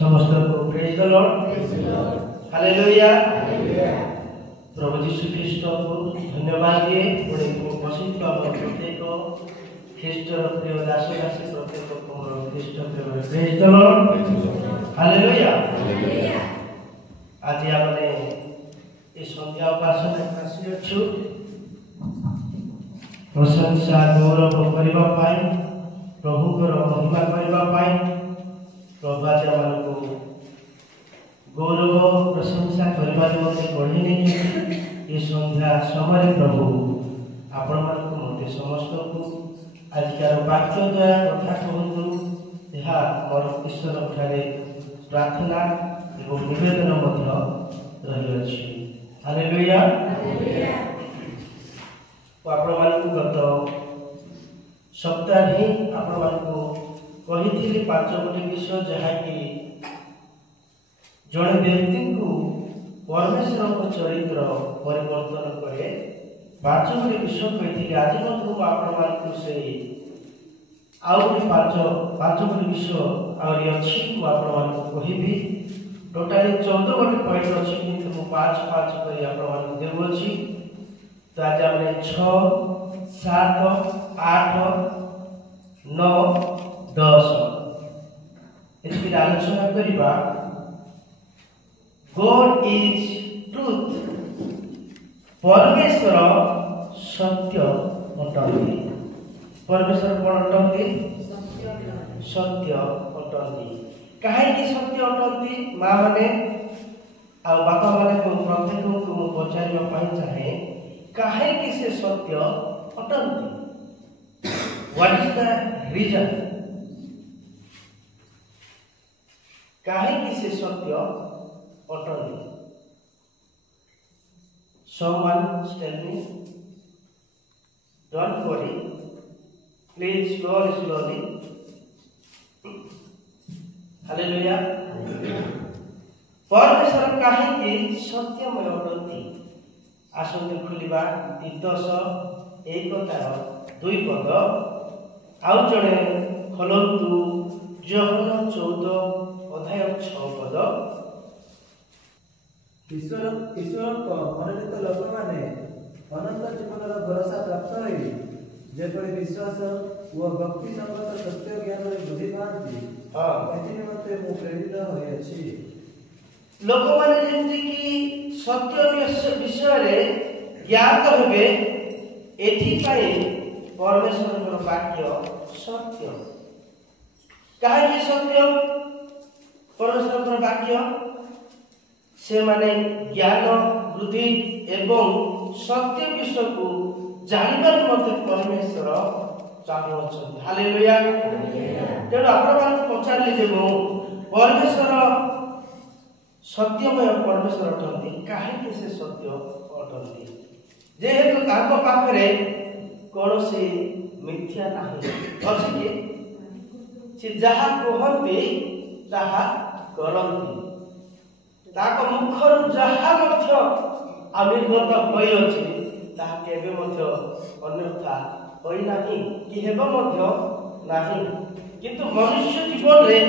समस्त को praise the Lord, hallelujah. प्रभु यीशु ख्रीष्ट को धन्यवाद दिए पुणे उपस्थित प्रत्येक ख्रीष्ट प्रिय दास दासी प्रत्येक ख्रीष्ट प्रिय प्रेज द लॉर्ड, हालेलुया। आज आमने ए संध्या उपासना आसी अछु प्रशंसा गौरव करबा पाई, प्रभुकर महिमा करबा पाई। प्रभु आज आमको गौरव प्रशंसा करबार मते कहि नहीं ये संध्या समय प्रभु आपण मानक मते समस्त को आजकार वाक्य द्वारा कथा कहतु यह मोर ईश्वर ठारे प्रार्थना एवं निवेदन मध्य रही अछि। हालेलुया। आपण मानक गत सप्ताह ही आपण मानक कही पांच गोटी विषय जहाँकि जड़े व्यक्ति को परमेश्वर चरित्र परिवर्तन करे पांच गोटी विषय कही। आज आपण से पांच गोटी विषय आहरी अच्छी कहि टोटाली 14 गोटी पॉइंट अच्छी कि 5 कर देवच्छी। तो आज आम 6, 7, 8, 9, 10 इसकी आलोचना करिबा। गॉड इज ट्रूथ, परमेश्वर सत्य अटंती। परमेश्वर कौन अटंती? सत्य अटंती। कहीं सत्य अटंती माँ माने आ बापा माने को प्रत्येक को पचारिबा पई चाहे कहीं से सत्य अटंती। What is the reason? कहीं से सत्य अटंती? someone tell me, don't worry, please slowly. Hallelujah. परमेश्वर कहीं सत्यमय अटंती। आसंते खुलिबा तीतस 1:2 पद आउ जड़े खोलतु जोहन 14:6 पद। ईश्वर को मनोनीत लोक माने अनंत जीवन भरोसा प्राप्त हो जेपरि विश्वास व भक्ति संगत सत्य ज्ञान बुद्धि पाती निमंते मु प्रेरित होई अछि। लोक माने जेंति कि सत्य विषय रे ज्ञात हेबे एथि पई परमेश्वर वाक्य सत्य। कहीं सत्य परमेश्वर वाक्य से माने ज्ञान वृद्धि एवं सत्य विषय को जानवर मते परमेश्वर चाहुछन। हालेलुया। तेणु आपण पचारे जे परमेश्वर सत्यमय परमेश्वर अटंती कहीं से सत्य अटंती जेहेतु ताको पाखरे कौनसी मिथ्या नहीं अछि कि से जहा कहती ताहा करती ताको मुखर जहा मध्य आविर्भूत होई अछि ताहा केबे मध्य अन्यथा होई नाही कि हेबो मध्य नाही। किंतु मनुष्य जीवन रे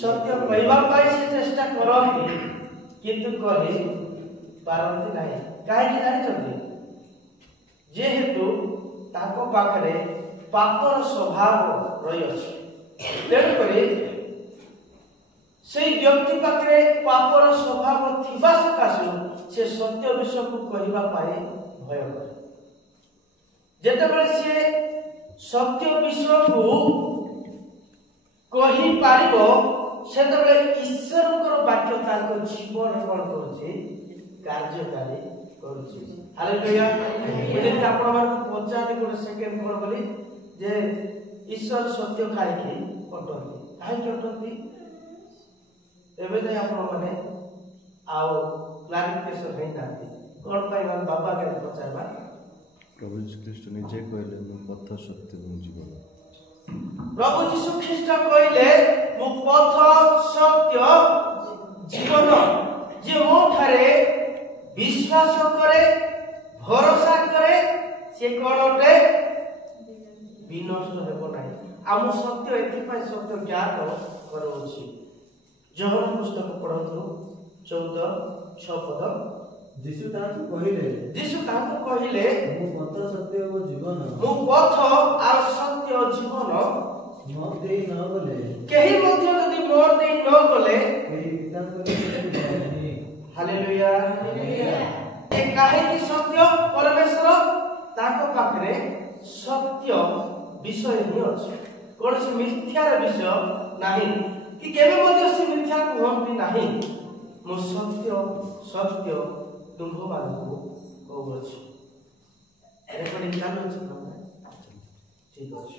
सत्य कहवा पाई से चेष्टा करती किंतु कहि पारती नाही। काहे जानिछथि जेहेतु ताको पाखरे पापर स्वभाव रही अछि। तेणु करी से व्यक्ति पाखरे पापर स्वभाव थिबा सकाशु से सत्य विषय को कहवा पाए भय करे। जेतेबेले से सत्य विषय को कहि पारिबो सेतेबेले ईश्वरकर वाक्य ताको जीवन कोन करूछि कार्यकारी करूछि। हालेलुया। जेते आपण मान पचारे गोटे सेकेंड कोन बोली जे ईश्वर सत्य खाइ कि अटंती काहे अटंती एबे जाय आपण माने आउ क्लारिफिकेशन नै नाती कोन पाई मान बाबा के पचारबा। प्रभु यीशु ख्रीष्ट निजे कहले मु पथ सत्य एवं जीवन। प्रभु यीशु ख्रीष्ट कहले मु पथ सत्य जीवन। जे मो ठारे विश्वास करे भरोसा करे से कोनटे विनष्ट हेबो नाही। आम सत्य एथि सत्य ज्ञात करूछि ଯୋହନ ପୁସ୍ତକ ପଢନ୍ତୁ 14:6 ପଦ। ଯୀଶୁ ତାଙ୍କୁ କହିଲେ ମୁଁ ପଥ ସତ୍ୟ ଓ ଜୀବନ ଆଉ ସତ୍ୟ ଜୀବନ ମୋ ଦେଇ ନ ଗଲେ କେହି ମଧ୍ୟ ଯଦି ମୋର ଦେଇ ନ ଗଲେ କେହି ପିତାଙ୍କ ନିକଟକୁ ଯାଏନି। ହାଲେଲୁୟା। ଏ କାହିଁକି ସତ୍ୟ? ପରମେଶ୍ୱର ତାଙ୍କ ପାଖରେ ସତ୍ୟ ବିଷୟ ହିଁ ଅଛି, କୌଣସି ମିଥ୍ୟାର ବିଷୟ ନାହିଁ, କି କେବେ ମଧ୍ୟ ସେ ମିଥ୍ୟା କୁହନ୍ତି ନାହିଁ। ମୁଁ ସତ୍ୟ ତୁମ୍ଭମାନଙ୍କୁ କହୁଅଛି। ରେକର୍ଡିଂ ଚାଲୁଅଛି? ଠିକ ଅଛି।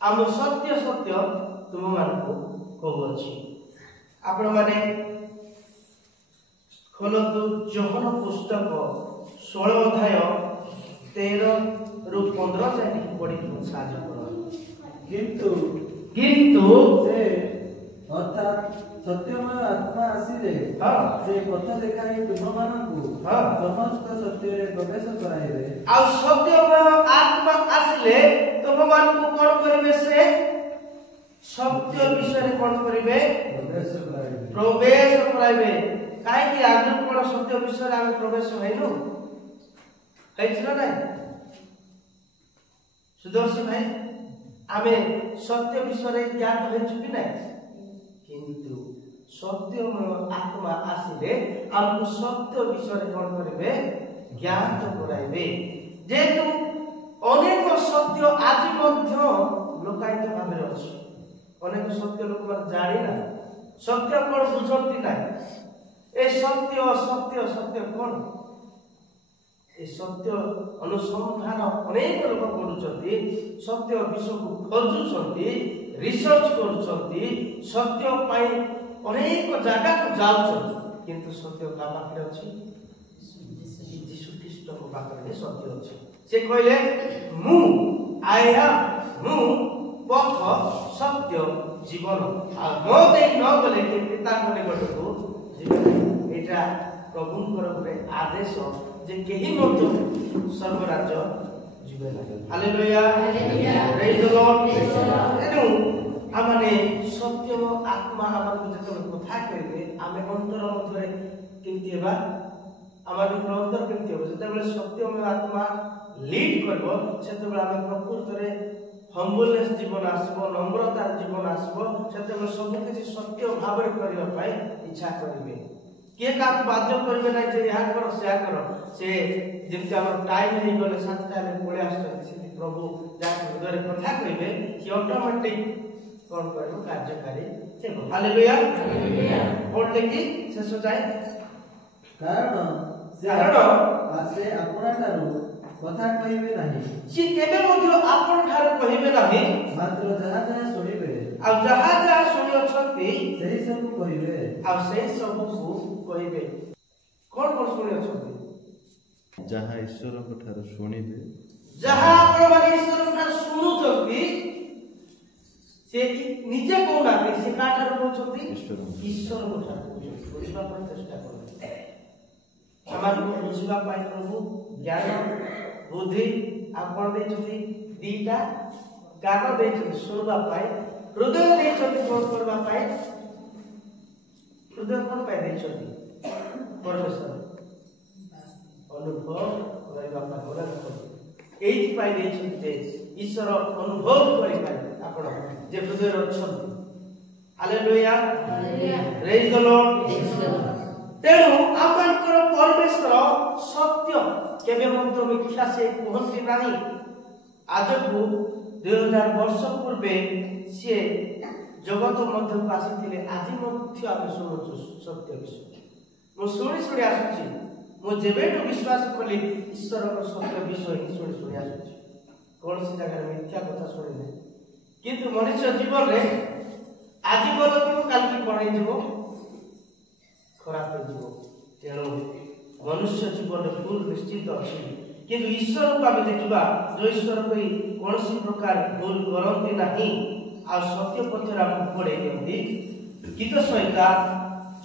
ଆଉ ମୁଁ ସତ୍ୟ ତୁମମାନଙ୍କୁ କହୁଅଛି। ଆପଣମାନେ ଖୋଲନ୍ତୁ ଯୋହନ ପୁସ୍ତକ 16 ଅଧ୍ୟାୟ 13ରୁ 15 ଯାଏ ପଢିକି ସାହାଯ୍ୟ କରନ୍ତୁ। କିନ୍ତୁ ସେ ଅର୍ଥାତ୍ ସତ୍ୟମୟ ଆତ୍ମା ଆସିଲେ ସେ ପଥ ଦେଖାଇ ତୁମମାନଙ୍କୁ ସମସ୍ତ ସତ୍ୟରେ ପ୍ରବେଶ କରାଇବେ। ଆଉ ସତ୍ୟମୟ ଆତ୍ମା ଆସିଲେ ତୁମମାନଙ୍କୁ କଣ କରିବେ? ସେ ସତ୍ୟ ବିଷୟରେ କଣ କରିବେ? ପ୍ରବେଶ କରାଇବେ। କାହିଁକି ଆଗରୁ କଣ ସତ୍ୟ ବିଷୟରେ ଆମେ ପ୍ରବେଶ ହେଇନୁ? ହେଇছিল ନାଇଁ? ସୁଦର୍ଶୀ ଭାଇ, ଆମେ ସତ୍ୟ ବିଷୟରେ ଜ୍ଞାନ ହେଇଛୁ କି ନାଇଁ? କିନ୍ତୁ ସତ୍ୟମୟ ଆତ୍ମା ଆସିଲେ ଆମକୁ ସତ୍ୟ ବିଷୟରେ କଣ କରିବେ? ଜ୍ଞାନ କରାଇବେ। ଯେହେତୁ ଅନେକ ସତ୍ୟ ଆଜି ମଧ୍ୟ ଲୋକାୟିତ ଭାବରେ ଅଛି, ଅନେକ ସତ୍ୟ ଲୋକମାନେ ଜାଣିନା, ସତ୍ୟ କଣ ବୁଝନ୍ତି ନାହିଁ। ଏ ସତ୍ୟ କଣ? ଏ ସତ୍ୟ ଅନୁସନ୍ଧାନ ଅନେକ ଲୋକ କରୁଛନ୍ତି, ସତ୍ୟ ବିଷୟକୁ ଖୋଜୁଛନ୍ତି, ରିସର୍ଚ୍ଚ କରୁଛନ୍ତି, ସତ୍ୟ ପାଇଁ ଅନେକ ଜାଗାକୁ ଯାଉଛନ୍ତି, କିନ୍ତୁ ସତ୍ୟ କାହା ପାଖରେ ଅଛି? ଯୀଶୁ ଖ୍ରୀଷ୍ଟଙ୍କ ପାଖରେ ସତ୍ୟ ଅଛି। ସେ କହିଲେ ମୁଁ ପଥ ସତ୍ୟ ଜୀବନ, ଆଉ ମୋ ଦେଇ ନ ଗଲେ କି ପିତାଙ୍କ ନିକଟକୁ ଯିବେ ନାହିଁ। ଏଇଟା ପ୍ରଭୁଙ୍କର ଗୋଟେ ଆଦେଶ ଯେ କେହି ମଧ୍ୟ ସ୍ୱର୍ଗରାଜ୍ୟ ଯିବେ ନାହିଁ। ହାଲେଲୁୟା, ପ୍ରେଜ୍ ଦ ଲର୍ଡ। ତେଣୁ ଆମେ ସତ୍ୟ ଆତ୍ମା ଆମକୁ ଯେତେବେଳେ କଥା କହିବେ, ଆମେ ଅନ୍ତର ମଧ୍ୟରେ କେମିତି ହେବା? ଆମର ଅନ୍ତର କେମିତି ହେବ? ଯେତେବେଳେ ସତ୍ୟମୟ ଆତ୍ମା ଲିଡ୍ କରିବ, ସେତେବେଳେ ଆମେ ପ୍ରକୃତରେ ହମ୍ବଲନେସ୍ ଜୀବନ ଆସିବ, ନମ୍ରତାର ଜୀବନ ଆସିବ। ସେତେବେଳେ ସବୁ କିଛି ସତ୍ୟ ଭାବରେ କରିବା ପାଇଁ ଇଚ୍ଛା କରିବେ। କିଏ କାହାକୁ ବାଧ୍ୟ କରିବେ ନାହିଁ ଯେ ଏହା କର ସେୟା କର। ସେ ଯେମିତି ଆମର ଟାଇମ୍ ହେଇଗଲେ 7ଟା ହେଲେ ପଳେଇ ଆସୁଛନ୍ତି, ସେମିତି ପ୍ରଭୁ ଯାହା ହୃଦୟରେ କଥା କହିବେ ସେ ଅଟୋମେଟିକ୍ କଣ କରିବ? କାର୍ଯ୍ୟକାରୀ ହେବ। ହାଲେଲୁୟା। ପଢିଲେ କି ଶେଷ ଯାଏ? କାରଣ ସେ ଆପଣଠାରୁ କଥା କହିବେ ନାହିଁ, ସେ କେବେ ମଧ୍ୟ ଆପଣଠାରୁ କହିବେ ନାହିଁ, ମାତ୍ର ଯାହା ଯାହା ଶୁଣିବେ ଆଉ ଯାହା ଯାହା ଶୁଣିଅଛନ୍ତି ସେହି ସବୁ କହିବେ। ଆଉ ସେହି ସବୁକୁ କହିବେ। କଣ ଶୁଣିଅଛନ୍ତି? ଯାହା ଈଶ୍ୱରଙ୍କ ଠାରୁ ଶୁଣିବେ, ଯାହା ଆପଣମାନେ ଈଶ୍ୱରଙ୍କ ଠାରୁ ଶୁଣୁଛନ୍ତି, ସେ ନିଜେ କହୁନାହାନ୍ତି, ସେ କାହା ଠାରୁ କହୁଛନ୍ତି? ଈଶ୍ୱରଙ୍କ ଠାରୁ କହୁଛନ୍ତି। ବୁଝିବା ପାଇଁ ଚେଷ୍ଟା କରନ୍ତୁ। ଆମକୁ ବୁଝିବା ପାଇଁ ପ୍ରଭୁ ଜ୍ଞାନ ବୁଦ୍ଧି ଆପଣ ଦେଇଛନ୍ତି, ଦିଟା କାନ ଦେଇଛନ୍ତି ଶୁଣିବା ପାଇଁ, ହୃଦୟ ଦେଇଛନ୍ତି କଣ କରିବା ପାଇଁ? ହୃଦୟ କଣ ପାଇଁ ଦେଇଛନ୍ତି? ପରମେଶ୍ୱର ଅନୁଭବ କରିବା ପାଇଁ। ଏଇଥିପାଇଁ ଦେଇଛନ୍ତି ଯେ ଈଶ୍ୱର ଅନୁଭବ କରିପାରିବେ ଆପଣ ଯେ ହୃଦୟରେ ଅଛନ୍ତି। ହାଲେଲୁୟା, ପ୍ରେଜ୍ ଦ ଲର୍ଡ। ତେଣୁ ଆମମାନଙ୍କର ପରମେଶ୍ୱର ସତ୍ୟ, କେବେ ମଧ୍ୟ ମିଥ୍ୟା ସେ କୁହନ୍ତି ନାହିଁ। ଆଜକୁ 2000 ବର୍ଷ ପୂର୍ବେ ସିଏ ଜଗତ ମଧ୍ୟକୁ ଆସିଥିଲେ। ଆଜି ମଧ୍ୟ ଆମେ ଶୁଣୁଛୁ ସତ୍ୟ ବିଷୟ। ମୁଁ ଶୁଣି ଆସୁଛି, ମୁଁ ଯେବେଠୁ ବିଶ୍ୱାସ କଲି ଈଶ୍ୱରଙ୍କ ସତ୍ୟ ବିଷୟ ହିଁ ଶୁଣି ଆସୁଛି। କୌଣସି ଜାଗାରେ ମିଥ୍ୟା କଥା ଶୁଣିନି। କିନ୍ତୁ ମଣିଷ ଜୀବନରେ ଆଜି ଭଲ ଥିବ, କାଲିକି କଣ ହେଇଯିବ? ଖରାପ ହେଇଯିବ। ତେଣୁ ମନୁଷ୍ୟ ଜୀବନରେ ଭୁଲ ନିଶ୍ଚିତ ଅଛି, କିନ୍ତୁ ଈଶ୍ୱରକୁ ଆମେ ଦେଖିବା, ଯୋଉ ଈଶ୍ୱର କହି କୌଣସି ପ୍ରକାର ଭୁଲ କରନ୍ତି ନାହିଁ, ଆଉ ସତ୍ୟ ପଥରେ ଆମକୁ ପଢେଇ ଦିଅନ୍ତି। ଗୀତ ସଂହିତା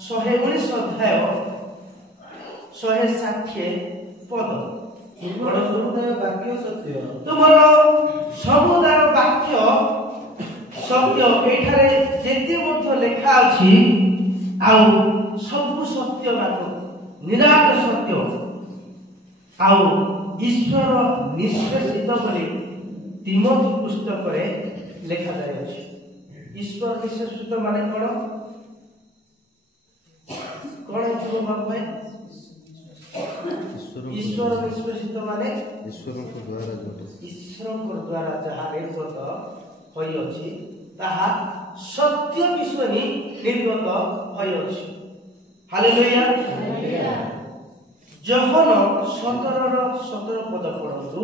119 ଅଧ୍ୟାୟ 160 ପଦ। ତୁମର ସମୁଦାୟ ବାକ୍ୟ ସତ୍ୟ। ତୁମର ସମୁଦାୟ ବାକ୍ୟ ସତ୍ୟ। ଏଠାରେ ଯେତେ ମଧ୍ୟ ଲେଖା ଅଛି ଆଉ ସବୁ ସତ୍ୟ ବାକ ନିରାଟ ସତ୍ୟ ଆଉ ଈଶ୍ୱର ନିଷ୍ପେଷିତ ବୋଲି ତିମୋଥୀ ପୁସ୍ତକରେ ଲେଖାଯାଇଅଛି। ଈଶ୍ୱର ନିଷ୍ପେଷିତ ମାନେ କଣ ହେଇଥିବ ବାବୁ ଭାଇ? ଈଶ୍ୱର ନିଷ୍ପେଷିତ ମାନେ ଈଶ୍ୱରଙ୍କ ଦ୍ୱାରା ଯାହା ନିର୍ଗତ ହୋଇଅଛି ତାହା ସତ୍ୟ ବିଷୟ ହିଁ ନିର୍ଗତ ହୋଇଅଛି। ହାଲେଲୁୟା। ଯୋହନ 17 ପଦ ପଢ଼ନ୍ତୁ।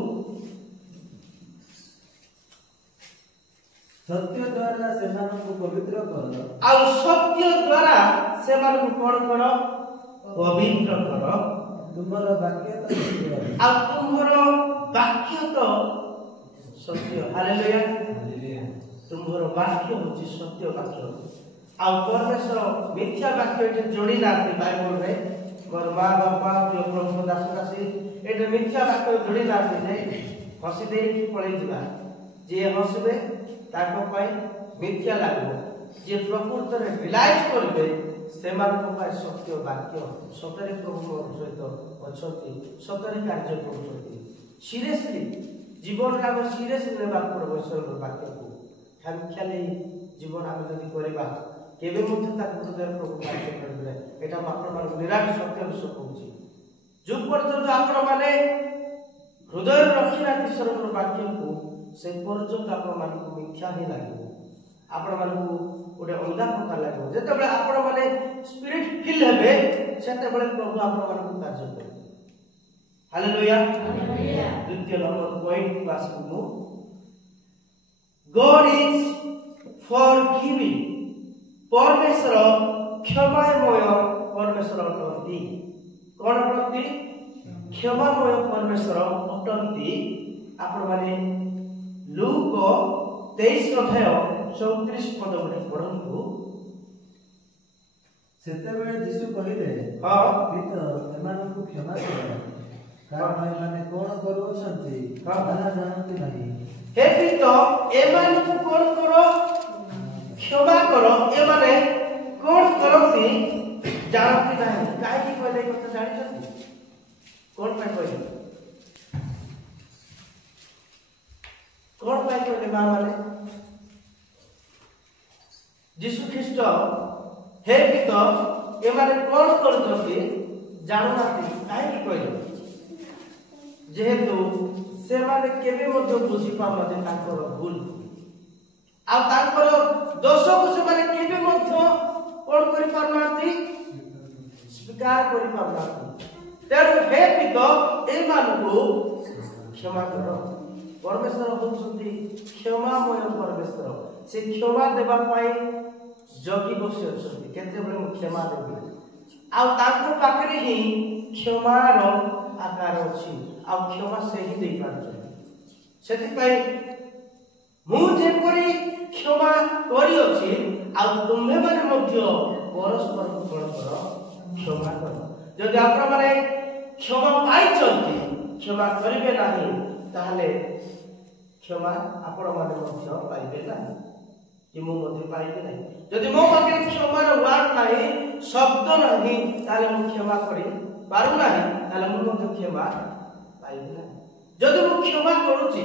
ସତ୍ୟ ଦ୍ୱାରା ସେମାନଙ୍କୁ ପବିତ୍ର କର। ଆଉ ସତ୍ୟ ଦ୍ୱାରା ସେମାନଙ୍କୁ କଣ କର? ପବିତ୍ର କର। ତୁମର ବାକ୍ୟ ତ ସତ୍ୟ। ଆଉ ତୁମର ବାକ୍ୟ ତ ସତ୍ୟ। ହାଲେଲୁୟା। ତୁମର ବାକ୍ୟ ହେଉଛି ସତ୍ୟ ବାକ୍ୟ। ଆଉ ପରମେଶ୍ୱର ମିଥ୍ୟା ବାକ୍ୟ ଏଠି ଯୋଡ଼ି ନାହାନ୍ତି ବାଇବଲରେ। ମୋର ମା ବାପା ପ୍ରିୟ ପ୍ରଭୁ ଦାସ ଦାସୀ ଏଠି ମିଥ୍ୟା ବାକ୍ୟ ଯୋଡ଼ି ନାହାନ୍ତି ଯେ ହସି ଦେଇକି ପଳେଇ ଯିବା। ଯିଏ ହସିବେ ତାଙ୍କ ପାଇଁ ମିଥ୍ୟା ଲାଗିବ। ଯିଏ ପ୍ରକୃତରେ ରିଲାଇଜ୍ କରିବେ ସେମାନଙ୍କ ପାଇଁ ସତ୍ୟ ବାକ୍ୟ ସତରେ ପ୍ରଭୁ ମୋ ସହିତ ଅଛନ୍ତି, ସତରେ କାର୍ଯ୍ୟ କରୁଛନ୍ତି। ସିରିୟସଲି ଜୀବନରେ ଆମେ ସିରିୟସଲି ନେବାକୁ ପଡ଼ିବ ଈଶ୍ୱରଙ୍କ ବାକ୍ୟକୁ। ଖାଲି ଜୀବନ ଆମେ ଯଦି କରିବା କେବେ ମଧ୍ୟ ତାକୁ ହୃଦୟରେ ପ୍ରଭୁ କାର୍ଯ୍ୟ କରିବେ। ଏଇଟା ମୁଁ ଆପଣମାନଙ୍କୁ ନିରାଟ ସତ୍ୟ ବିଷୟ କହୁଛି। ଯେଉଁ ପର୍ଯ୍ୟନ୍ତ ଆପଣମାନେ ହୃଦୟରେ ରଖିନାହାନ୍ତି ଈଶ୍ୱରଙ୍କର ବାକ୍ୟକୁ ସେ ପର୍ଯ୍ୟନ୍ତ ଆପଣମାନଙ୍କୁ ମିଥ୍ୟା ହିଁ ଲାଗିବ। ଆପଣମାନଙ୍କୁ ଗୋଟେ ଅଲଗା ପ୍ରକାର ଲାଗିବ। ଯେତେବେଳେ ଆପଣମାନେ ସ୍ପିରିଟ ଫିଲ୍ ହେବେ ସେତେବେଳେ ପ୍ରଭୁ ଆପଣମାନଙ୍କୁ କାର୍ଯ୍ୟ କରିବେ। ହାଲେଲୁୟା। ଦ୍ୱିତୀୟ ନମ୍ବର ପଏଣ୍ଟକୁ ଆସିବୁ ମୁଁ। God is forgiving। ପରମେଶ୍ୱର କ୍ଷମାମୟ ପରମେଶ୍ୱର ଅଟନ୍ତି। କଣ ଅଟନ୍ତି? କ୍ଷମାମୟ ପରମେଶ୍ୱର ଅଟନ୍ତି। ଆପଣମାନେ ଲୁକ 23 ଅଧ୍ୟାୟ 34 ପଦ ପଢ଼ନ୍ତୁ। ସେତେବେଳେ ଯୀଶୁ କହିଲେ, ପିତା ଏମାନଙ୍କୁ କ୍ଷମା କର, କାରଣ ଏମାନେ କଣ କରୁଅଛନ୍ତି ତାହା ଜାଣନ୍ତି ନାହିଁ। ହେ ପିତା ଏମାନଙ୍କୁ କଣ କର? କ୍ଷମା କର, ଏମାନେ କଣ କରନ୍ତି ଜାଣନ୍ତି ନାହିଁ। କାହିଁକି କହିଲେ ଏ କଥା ଜାଣିଛନ୍ତି? କଣ ପାଇଁ କହିଲେ? କଣ ପାଇଁ କହିଲେ ମା ମାନେ? ଯୀଶୁ ଖ୍ରୀଷ୍ଟ ହେ ପିତା ଏମାନେ କଣ କରୁଛନ୍ତି ଜାଣୁନାହାନ୍ତି। କାହିଁକି କହିଲେ? ଯେହେତୁ ସେମାନେ କେବେ ମଧ୍ୟ ବୁଝିପାରୁନାହାନ୍ତି ତାଙ୍କର ଭୁଲ ଆଉ ତାଙ୍କର ଦୋଷକୁ ସେମାନେ କେବେ ମଧ୍ୟ କଣ କରିପାରୁନାହାନ୍ତି? ସ୍ୱୀକାର କରିପାରୁନାହାନ୍ତି। ତେଣୁ ହେ ପିତା ଏମାନଙ୍କୁ କ୍ଷମା କର। ପରମେଶ୍ୱର ହେଉଛନ୍ତି କ୍ଷମାମୟ ପରମେଶ୍ୱର। ସେ କ୍ଷମା ଦେବା ପାଇଁ ଜଗି ବସି ଅଛନ୍ତି। କେତେବେଳେ ମୁଁ କ୍ଷମା ଦେବି ଆଉ ତାଙ୍କ ପାଖରେ ହିଁ କ୍ଷମାର ଆକାର ଅଛି ଆଉ କ୍ଷମା ସେ ହିଁ ଦେଇପାରୁଛନ୍ତି। ସେଥିପାଇଁ ମୁଁ ଯେପରି କ୍ଷମା କରିଅଛି ଆଉ ତୁମ୍ଭେମାନେ ମଧ୍ୟ ପରସ୍ପରକୁ କଣ କର? କ୍ଷମା କର। ଯଦି ଆପଣମାନେ କ୍ଷମା ପାଇଛନ୍ତି କ୍ଷମା କରିବେ ନାହିଁ ତାହେଲେ କ୍ଷମା ଆପଣମାନେ ମଧ୍ୟ ପାଇବେ ନାହିଁ କି ମୁଁ ମଧ୍ୟ ପାଇବି ନାହିଁ। ଯଦି ମୋ ପାଖରେ କ୍ଷମାର ୱାର୍ଡ ନାହିଁ, ଶବ୍ଦ ନାହିଁ, ତାହେଲେ ମୁଁ କ୍ଷମା କରି ପାରୁନାହିଁ, ତାହେଲେ ମୁଁ ମଧ୍ୟ କ୍ଷମା ପାଇବି ନାହିଁ। ଯଦି ମୁଁ କ୍ଷମା କରୁଛି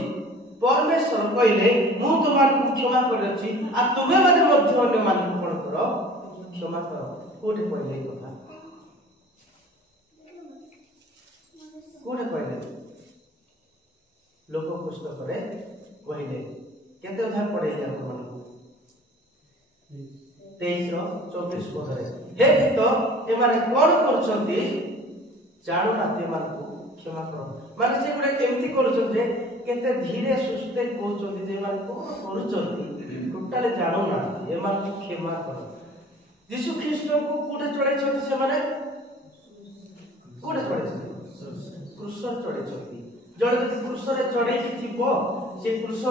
ପରମେଶ୍ୱର କହିଲେ ମୁଁ ତୁମମାନଙ୍କୁ କ୍ଷମା କରିଅଛି ଆଉ ତୁମେମାନେ ମଧ୍ୟ ଅନ୍ୟମାନଙ୍କୁ କଣ କର? କ୍ଷମା କର। କୋଉଠି କହିଲେ ଏଇ କଥା? କୋଉଠି କହିଲେ? ଲୋକ ପୁସ୍ତକରେ କହିଲେ। କେତେ ଅଧ୍ୟାୟ ପଢେଇଲେ ଆପଣମାନଙ୍କୁ? 23:24 ପଦରେ ହେ ପିତା ଏମାନେ କଣ କରୁଛନ୍ତି ଜାଣୁନାହାନ୍ତି, ଏମାନଙ୍କୁ କ୍ଷମା କର। ମାନେ ସେ ଗୋଟେ କେମିତି କରୁଛନ୍ତି ଯେ କେତେ ଧୀରେ ସୁସ୍ଥେ କହୁଛନ୍ତି ଯେ ଏମାନେ କଣ କରୁଛନ୍ତି ଟୋଟାଲି ଜାଣୁନାହାନ୍ତି, ଏମାନଙ୍କୁ କ୍ଷମା କର। ଯୀଶୁ ଖ୍ରୀଷ୍ଟଙ୍କୁ କୋଉଠି ଚଢେଇଛନ୍ତି? ସେମାନେ କୋଉଠି ଚଢେଇଛନ୍ତି? କ୍ରୁଶରେ ଚଢେଇଛନ୍ତି। ଜଣେ ଯଦି କ୍ରୁଶରେ ଚଢେଇକି ଥିବ ସେ କ୍ରୁଶ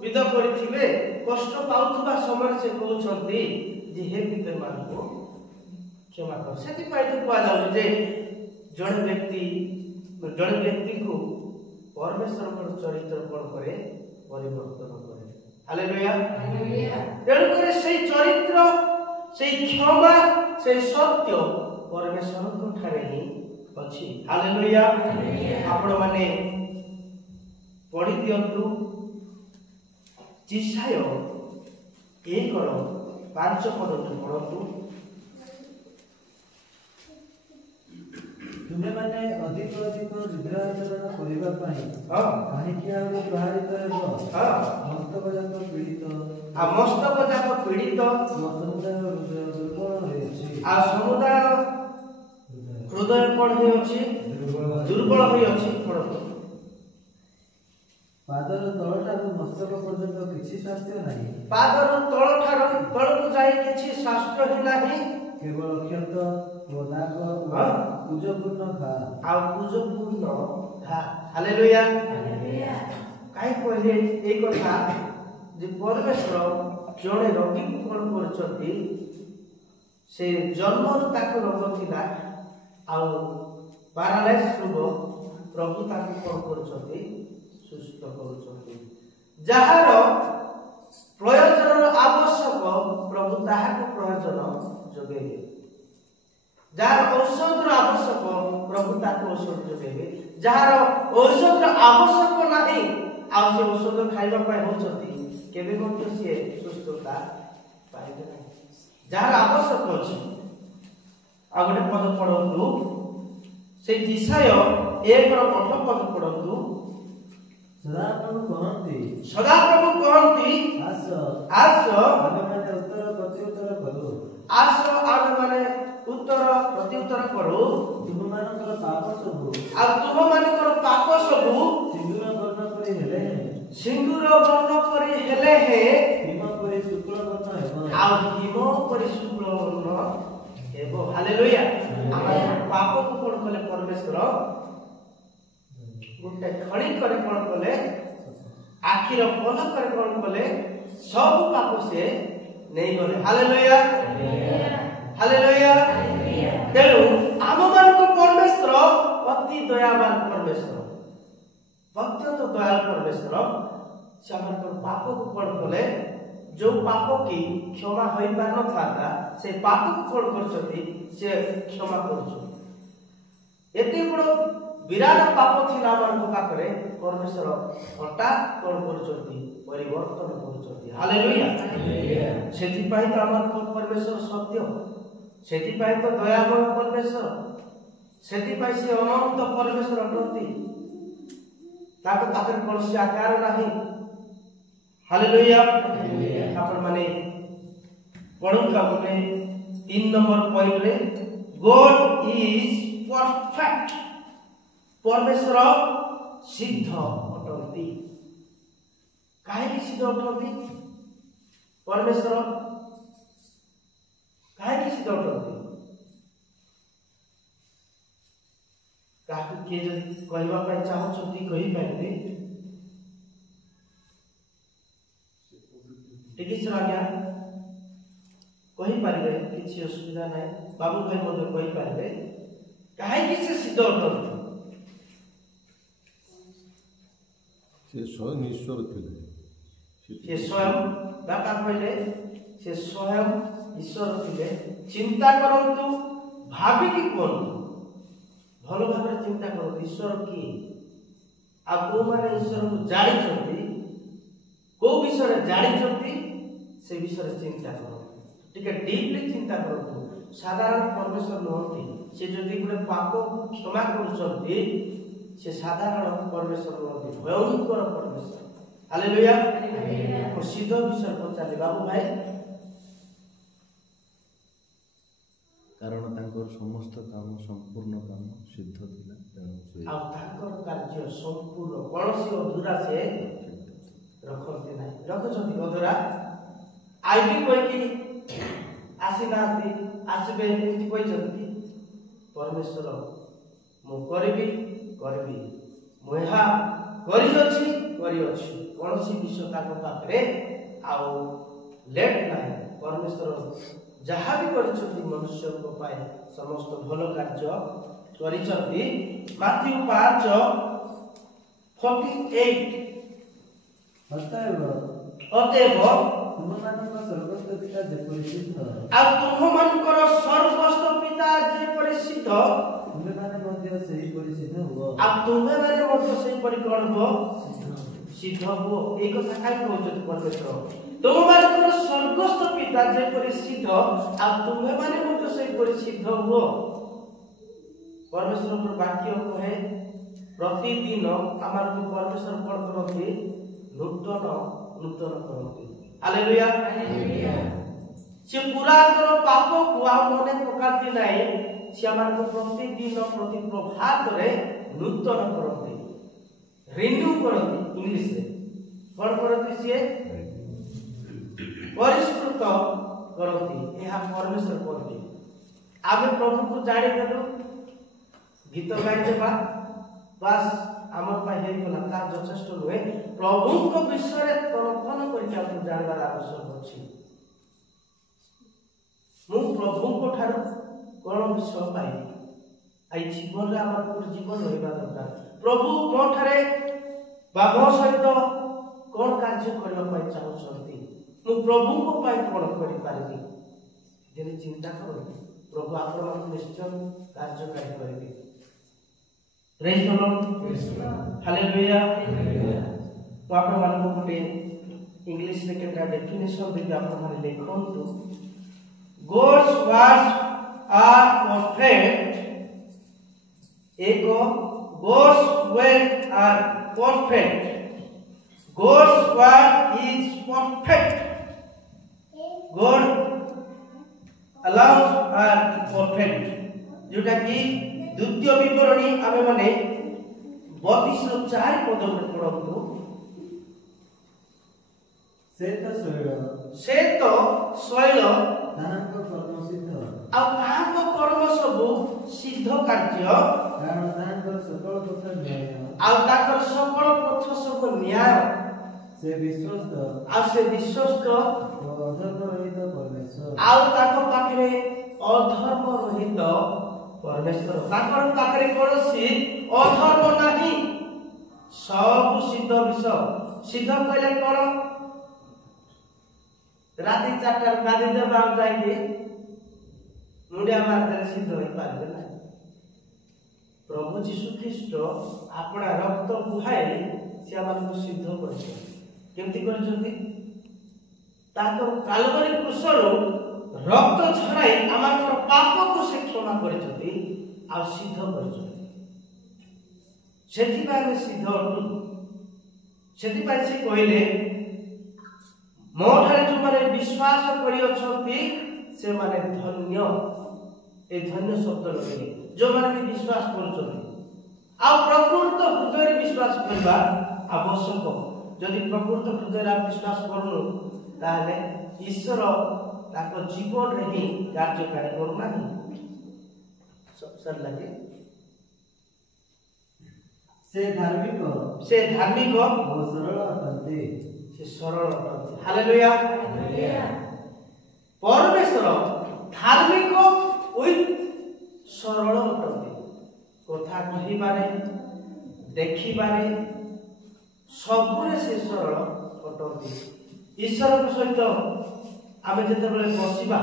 ବିଧ କରିଥିବେ, କଷ୍ଟ ପାଉଥିବା ସମୟରେ ସେ କହୁଛନ୍ତି ଯେ ହେ ପିତା ଏମାନଙ୍କୁ କ୍ଷମା କର। ସେଥିପାଇଁ ତ କୁହାଯାଉଛି ଯେ ଜଣେ ବ୍ୟକ୍ତିକୁ ପରମେଶ୍ୱରଙ୍କର ଚରିତ୍ର କଣ କରେ? ପରିବର୍ତ୍ତନ କରେ। ହାଲେଲୁୟା। ତେଣୁକରି ସେଇ ଚରିତ୍ର से क्षमा से सत्य परमेश्वर ठारे ही अछि। हालेलुया। आपण माने पढ़ी दियंतु जिसाय 1:5 पढ़ंतु। तुमे माने अधिक अधिक हृदयाचरण करिबा पई काहेकि आउ प्रहारित हेबो मस्तक जाक पीड़ित आ मस्तक जाक पीड़ित समुदाय हृदय दुर्बल होइछि आ समुदाय हृदय कोन होई अछि दुर्बल होई अछि। पादर तळठारु मस्तक पर्यंत किछि स्वास्थ्य नाही पादर तळठारु तळकु जाई किछि स्वास्थ्य ही नाही केवल क्षत व दाग पूजपूर्ण घा आ पूजपूर्ण घा। हालेलुया। काई कहले ए कथा जे परमेश्वर जणे रोगी को कोन करछथि से जन्म ताको रोग थिला आ पैरालाइज रोग प्रभु ताको कोन करछथि सुस्थ करछथि। जहार प्रयोजन आवश्यक प्रभु ताहाको प्रयोजन जोगेबे। जार औषधर आवश्यक प्रभु ताको औषध जोगेबे। जार औषधर आवश्यक नाही आ से औषध खाइबा पाए होचथि केबे मते से सुस्थता पाइबे नाही। जार आवश्यक अछि आ गोटे पद पढंतु से दिशाय 1:8 पद पढंतु। सदा प्रभु कहंती आस आमे माने उत्तर प्रत्युत्तर करू आस आमे माने उत्तर प्रत्युत्तर करू तुम मानकर पाप सबु आ तुम मानकर पाप सबु सिंदूर वर्ण परि हेले सिंदूर वर्ण परि हेले हे हिम परि शुक्ल वर्ण हेबो आ हिम परि शुक्ल वर्ण हेबो। हालेलुया। आम पाप को कोन कले परमेश्वर गुटे खड़ी करे कोन कले आखिर पल करे कोन कले सब पाप से नहीं गले। हालेलुया। हालेलुया। तेनु आम मान को परमेश्वर अति दयावान परमेश्वर अत्यंत दयालु परमेश्वर से आम को पाप को कोन कले जो पाप की क्षमा होई पार न था से पाप को कोन करछथि से क्षमा करछु। एते बड़ो विराट पाप थिला मान को पाखरे परमेश्वर हठात कोन करछथि परिवर्तन करछथि। हालेलुया। सेति पाई तो आम परमेश्वर सत्य सेति पाई तो दयामय परमेश्वर सेति पाई से अनंत परमेश्वर अटंती ताको पाखरे कोनसी आकार नाही। हालेलुया। आपण माने पढुं का बोले 3 नंबर पॉइंट रे गॉड इज परफेक्ट। परमेश्वर सिद्ध अटंती। काहे सिद्ध अटंती परमेश्वर काहे सिद्ध अटंती काहे के जदि कहबा पय चाहो छथि कहि पाइबे ठीक से आज्ञा कहि पारिबे किछि असुविधा नै बाबू भाई मते कहि पारिबे काहे कि से सिद्ध अटंती से स्वयं ईश्वर थिले से स्वयं बापा कहले से स्वयं ईश्वर थिले। चिंता करंतु भाबी कि कोन भलो भाबरे चिंता करो ईश्वर की आ को माने ईश्वर को जानि छथि को विषय जानि छथि से विषय चिंता करो ठीक है डीपली चिंता करो। साधारण परमेश्वर नहति से जदि गुटे पाप क्षमा करूछथि से साधारण परमेश्वर नहति भयंकर परमेश्वर। हालेलुया। हालेलुया। सीधा विषय को चली बाबू भाई कारण तांकर समस्त काम संपूर्ण काम सिद्ध थिला तेणु आ तांकर कार्य संपूर्ण कोनसी अधूरा से रखते ना रखछथि अधूरा आईबी कोइ कि आसीनाती आसीबे एमति कोइ छथि परमेश्वर मु करबी करबी मुहा करि अछि कोनसी विषय ताको पाखरे आउ लेट नाही परमेश्वर जहाँ भी करिछथि मनुष्य को पाए समस्त भलो कार्य करिछथि। माथ्यू 5:48 अतएव ତୁମମାନଙ୍କ ସ୍ୱର୍ଗସ୍ଥ ପିତା ଯେପରି ସିଦ୍ଧ ଆଉ ତୁମମାନଙ୍କର ସ୍ୱର୍ଗସ୍ଥ ପିତା ଯେପରି ସିଦ୍ଧ ତୁମେମାନେ ମଧ୍ୟ ସେହିପରି ସିଦ୍ଧ ହୁଅ। ଆଉ ତୁମେମାନେ ମଧ୍ୟ ସେହିପରି କଣ ହୁଅ? ସିଦ୍ଧ ହୁଅ। এই কথা କାହିଁ କହୁଛନ୍ତି ପରମେଶ୍ୱର? ତୁମମାନଙ୍କର ସ୍ୱର୍ଗସ୍ଥ ପିତା ଯେପରି ସିଦ୍ଧ ଆଉ ତୁମେମାନେ ମଧ୍ୟ ସେହିପରି ସିଦ୍ଧ ହୁଅ। ପରମେଶ୍ୱରଙ୍କ ବାକ୍ୟ କହେ ପ୍ରତିଦିନ ଆମକୁ ପରମେଶ୍ୱର କଣ କରନ୍ତି? ନୂତନ କରନ୍ତି। ହାଲେଲୁୟା। ସେ ପୁରାତନ ପାପକୁ ଆଉ ମନେ ପକାନ୍ତି ନାହିଁ। ସେ ଆମକୁ ପ୍ରତିଦିନ ପ୍ରତି ପ୍ରଭାତରେ ନୂତନ କରନ୍ତି, ରିନ୍ୟୁ କରନ୍ତି। ଇଂଲିଶରେ କଣ କରନ୍ତି? ସିଏ ପରିଷ୍କୃତ କରନ୍ତି। ଏହା ପରମେଶ୍ୱର କରନ୍ତି। ଆମେ ପ୍ରଭୁକୁ ଜାଣିଦେଲୁ, ଗୀତ ଗାଇଦେବା ବାସ୍ ଆମର ପାଇଁ ହେଇଗଲା, ତାହା ଯଥେଷ୍ଟ ନୁହେଁ। ପ୍ରଭୁଙ୍କ ବିଷୟରେ ତର୍ପଣ କରିକି ଆମକୁ ଜାଣିବାର ଆବଶ୍ୟକ ଅଛି। ମୁଁ ପ୍ରଭୁଙ୍କ ଠାରୁ କଣ ବିଷୟ ପାଇବି? ଏଇ ଜୀବନରେ ଆମର ଜୀବନ ରହିବା ଦରକାର। ପ୍ରଭୁ ମୋ ଠାରେ ବା ମୋ ସହିତ କଣ କାର୍ଯ୍ୟ କରିବା ପାଇଁ ଚାହୁଁଛନ୍ତି? ମୁଁ ପ୍ରଭୁଙ୍କ ପାଇଁ କଣ କରିପାରିବି? ଦିନେ ଚିନ୍ତା କରନ୍ତୁ। ପ୍ରଭୁ ଆପଣଙ୍କୁ ନିଶ୍ଚୟ କାର୍ଯ୍ୟକାରୀ କରିବେ। ପ୍ରେଜ୍ ଦ ଲର୍ଡ। ହାଲେଲୁୟା। ମୁଁ ଆପଣମାନଙ୍କୁ ଗୋଟେ ଇଂଲିଶରେ କେତେଟା ଡେଫିନେସନ ଦେବି, ଆପଣମାନେ ଲେଖନ୍ତୁ। God's words are perfect. God's words are perfect. God's word is perfect. God allows are perfect. जोटा कि द्वितीय विवरणी आमे माने 32:4 पद में पढ़ंतु। ସେ ତ ଶୈଳ ତାହାଙ୍କ କର୍ମ ସିଦ୍ଧ ଆଉ ତାହାଙ୍କ କର୍ମ ସବୁ ସିଦ୍ଧ କାର୍ଯ୍ୟ, କାରଣ ତାହାଙ୍କର ସକଳ ପଥ ନ୍ୟାୟ ଆଉ ତାଙ୍କର ସକଳ ପଥ ସବୁ ନ୍ୟାୟ। ସେ ବିଶ୍ୱସ୍ତ ଆଉ ସେ ବିଶ୍ୱସ୍ତ ଓ ଅଧର୍ମ ରହିତ ପରମେଶ୍ୱର। ଆଉ ତାଙ୍କ ପାଖରେ ଅଧର୍ମ ରହିତ ପରମେଶ୍ୱର। ତାଙ୍କର ପାଖରେ କୌଣସି ଅଧର୍ମ ନାହିଁ। ସବୁ ସିଦ୍ଧ ବିଷ। ସିଦ୍ଧ କହିଲେ କଣ? ରାତି 4ଟାରେ ଗାଧି ଦେବା ଆଉ ଯାଇକି ମୁଣ୍ଡିଆ ମାରିଦେଲେ ସିଦ୍ଧ ହେଇପାରିବେ ନାହିଁ। ପ୍ରଭୁ ଯୀଶୁ ଖ୍ରୀଷ୍ଟ ଆପଣା ରକ୍ତ ବୁହାଇ ସେ ଆମକୁ ସିଦ୍ଧ କରିଛନ୍ତି। କେମିତି କରିଛନ୍ତି? ତାଙ୍କର କାଲବାରୀ କ୍ରୁଶରୁ ରକ୍ତ ଝରାଇ ଆମର ପାପକୁ ସେ କ୍ଷମା କରିଛନ୍ତି ଆଉ ସିଦ୍ଧ କରିଛନ୍ତି। ସେଥିପାଇଁ ଆମେ ସିଦ୍ଧ ଅଟୁ। ସେଥିପାଇଁ ସେ କହିଲେ ମୋ ଠାରେ ଯେଉଁମାନେ ବିଶ୍ୱାସ କରିଅଛନ୍ତି ସେମାନେ ଧନ୍ୟ। ଏ ଧନ୍ୟ ଶବ୍ଦ ଲଗେଇଲେ ଯେଉଁମାନେ ବି ବିଶ୍ୱାସ କରୁଛନ୍ତି। ଆଉ ପ୍ରକୃତ ହୃଦୟରେ ବିଶ୍ୱାସ କରିବା ଆବଶ୍ୟକ। ଯଦି ପ୍ରକୃତ ହୃଦୟରେ ଆମେ ବିଶ୍ୱାସ କରୁନୁ ତାହେଲେ ଈଶ୍ୱର ତାଙ୍କ ଜୀବନରେ ହିଁ କାର୍ଯ୍ୟକାରୀ କରୁନାହିଁ। ଲାଗେ ସେ ଧାର୍ମିକ ଓ ସରଳ ଅଟନ୍ତି। ସେ ସରଳ ଅଟନ୍ତି। ହାଲେଲୁୟା। ପରମେଶ୍ୱର ଧାର୍ମିକ ଉଇଥ୍ ସରଳ ଅଟନ୍ତି। କଥା କହିବାରେ, ଦେଖିବାରେ ସବୁରେ ସେ ସରଳ ଅଟନ୍ତି। ଈଶ୍ୱରଙ୍କ ସହିତ ଆମେ ଯେତେବେଳେ ବସିବା,